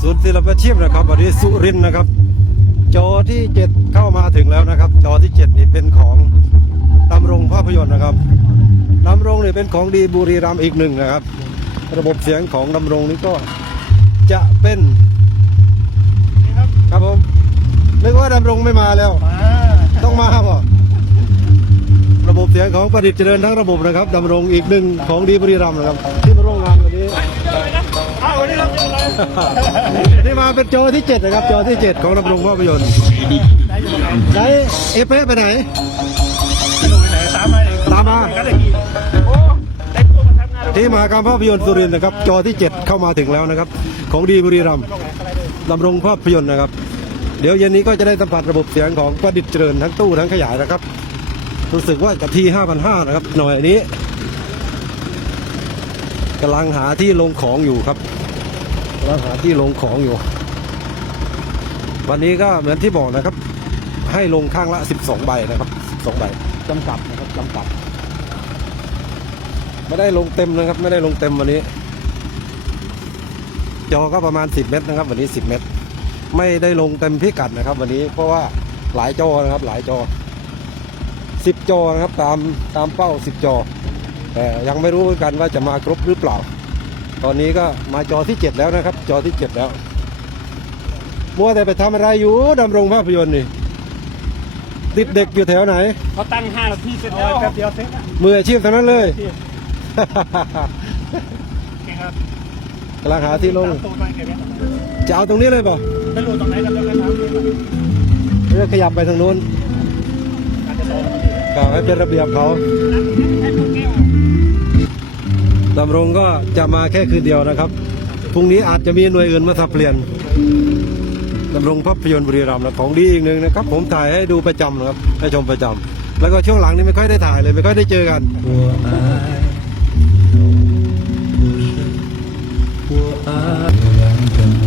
ศูนย์ศิลปาชีพนะครับวันนี้สุรินนะครับ จอที่เจ็ดเข้ามาถึงแล้วนะครับ จอที่เจ็ดนี่เป็นของดำรงภาพยนตร์นะครับดำรงนี่เป็นของดีบุรีรัมย์อีกหนึ่งนะครับ ระบบเสียงของดำรงนี่ก็จะเป็นครับผมนึกว่าดำรงไม่มาแล้ว ต้องมาบ่ระบบเสียงของประดิษฐ์เจริญทั้งระบบนะครับดำรงอีกหนึ่งของดีบุรีรัมย์นะครับที่มา นนี้เราเป็นอะไรที่มาเป็นจอที่เจ็ดนะครับจอที่เจ็ดของดำรงภาพยนตร์ไหนเอฟเอไปไหนดูไหนตามมาเองตามมากันเลยกี่โอ้ได้ตัวมาทำงานที่มหากรรมภาพยนตร์สุรินทร์นะครับ จอที่เจ็ดเข้ามาถึงแล้วนะครับ ของดีบุรีรัมย์ดำรงภาพยนตร์นะครับ เดี๋ยวเย็นนี้ก็จะได้สัมผัสระบบเสียงของประดิษฐ์เจริญทั้งตู้ทั้งขยายนะครับ รู้สึกว่ากับที5,500นะครับ หน่วยนี้กำลังหาที่ลงของอยู่ครับ กำลังหาที่ลงของอยู่ วันนี้ก็เหมือนที่บอกนะครับ ให้ลงข้างละ 12 ใบนะครับ12ใบจำกัดนะครับจำกัด ไม่ได้ลงเต็มนะครับ ไม่ได้ลงเต็มวันนี้ จอก็ประมาณ 10 เมตรนะครับ วันนี้ 10 เมตร ไม่ได้ลงเต็มพิกัดนะครับ วันนี้เพราะว่าหลายจอนะครับ หลายจอ 10 จอนะครับ ตามตามเป้า 10 จอแต่ยังไม่รู้เหมือนกันว่าจะมาครบหรือเปล่า ตอนนี้ก็มาจอที่ 7 แล้วนะครับ จอที่ 7 แล้วมัวแต่ไปทำอะไรอยู่ดำรงภาพยนตร์นี่ติดเด็กอยู่แถวไหนเขาตั้งห้านาทีเสร็จแล้วแป๊บเดียวเสร็จแล้วมืออาชีพทั้งนั้นเลยเก่งครับกำลังหาที่ลงตามตัวไปเก็บไว้จะเอาตรงนี้เลยเปล่ะไม่รู้ตรงไหนกันแล้วกันครับหรือขยับไปทางนู้นการจะโตกันดีก็ให้เป็นระเบียบเขาให้พวกแก้ว ดำรงก็จะมาแค่คืนเดียวนะครับพรุ่งนี้อาจจะมีหน่วยอื่นมาสับเปลี่ยนดำรงภาพยนตร์บุรีรัมย์นะของดีอีกหนึ่งนะครับ ผมถ่ายให้ดูประจำนะครับให้ชมประจำแล้วก็ช่วงหลังนี้ไม่ค่อยได้ถ่ายเลยไม่ค่อยได้เจอกัน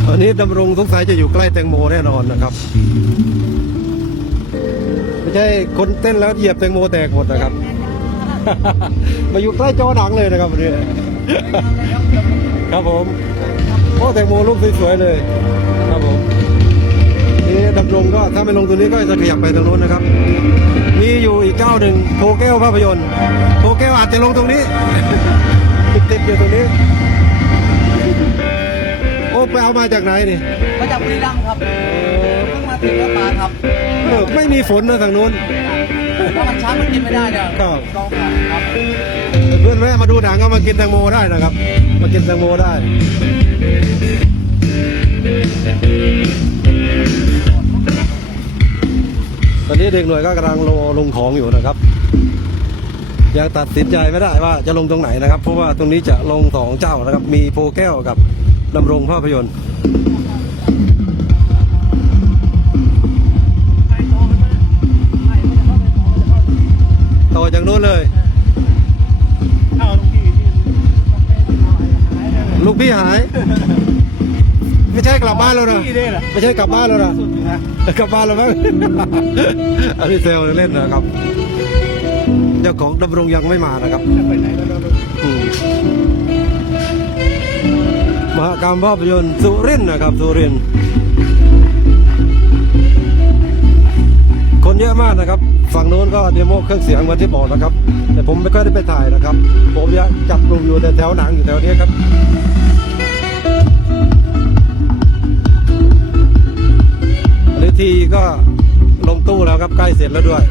อันนี้ดำรงสงสัยจะอยู่ใกล้แตงโมแน่นอนนะครับไม่ใช่คนเต้นแล้วเหยียบแตงโมแตกหมดนะครับ มาอยู่ใกล้จอหนังเลยนะครับวันนี้ ครับผมโอ้แตงโมรูปสวยๆเลยครับผมนี่ดำรงก็ถ้าไม่ลงตรงนี้ก็จะขยับไปตรงนู้นนะครับมีอยู่อีกเจ้าหนึ่งโทแก้วภาพยนตร์โทแก้วอาจจะลงตรงนี้ติดๆอยู่ตรงนี้โอ้ไปเอามาจากไหนนี่มาจากบุรีรัมย์ครับเพิ่งมาถึงแล้วมาครับเออไม่มีฝนนะทางนู้น ถ้ามันช้ามันกินไม่ได้เนี่ยครับ ลองก่อนครับเพื่อนแวะมาดูหนังก็มากินแตงโมได้นะครับ มากินแตงโมได้ตอนนี้เด็กหน่วยก็กำลังโลลงของอยู่นะครับ ยังตัดสินใจไม่ได้ว่าจะลงตรงไหนนะครับ เพราะว่าตรงนี้จะลงสองเจ้านะครับ มีโพแก้วกับดำรงภาพยนตร์ เลยเอาลูกพี่ที่ลูกพี่หาย ไม่ใช่กลับบ้านแล้วนะพี่ได้เหรอไม่ใช่กลับบ้านแล้วนะสุดอยู่นะกลับบ้านแล้วมั้งอันนี้เซลเล่นนะครับ เจ้าของดำรงยังไม่มานะครับ จะไปไหนแล้วเราอืมมหากรรมภาพยนตร์สุรินทร์นะครับสุรินทร์ คนเยอะมากนะครับ ฝั่งโน้นก็เดโมเครื่องเสียงเหมือนที่บอกนะครับ แต่ผมไม่ค่อยได้ไปถ่ายนะครับ ผมจะจับกลุ่มอยู่แต่แถวหนังอยู่แถวนี้ครับอันนี้ทีก็ลงตู้แล้วครับใกล้เสร็จแล้วด้วย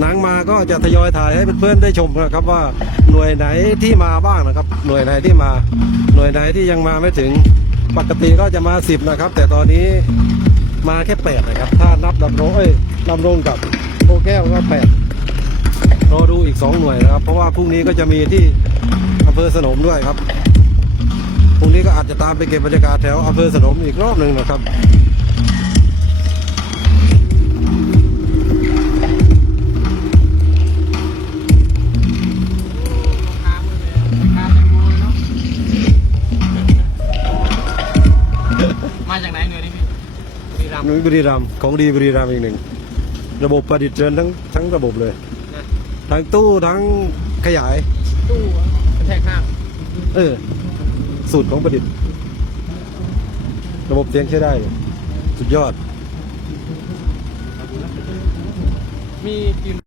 หนังมาก็จะทยอยถ่ายให้เพื่อนๆได้ชมนะครับว่าหน่วยไหนที่มาบ้างนะครับ หน่วยไหนที่มา หน่วยไหนที่ยังมาไม่ถึงปกติก็จะมาสิบนะครับ แต่ตอนนี้มาแค่แปดนะครับ ถ้านับดำรงเอ้ยดำรงกับโอแก้วก็แปดรอดูอีกสองหน่วยนะครับ เพราะว่าพรุ่งนี้ก็จะมีที่อำเภอสนมด้วยครับพรุ่งนี้ก็อาจจะตามไปเก็บบรรยากาศแถวอำเภอสนมอีกรอบหนึ่งนะครับ นเนี่ยดิพี่บุรีรัมย์นุ้ยบุรีรัมย์ของดีบุรีรัมย์อีกหนึ่ง ระบบประดิษฐ์เจริญทั้งทั้งระบบเลย นะทั้งตู้ทั้งขยาย ตู้กระแทกข้างเออ สูตรของประดิษฐ์ ระบบเสียงใช้ได้เลยสุดยอด มีพิมพ์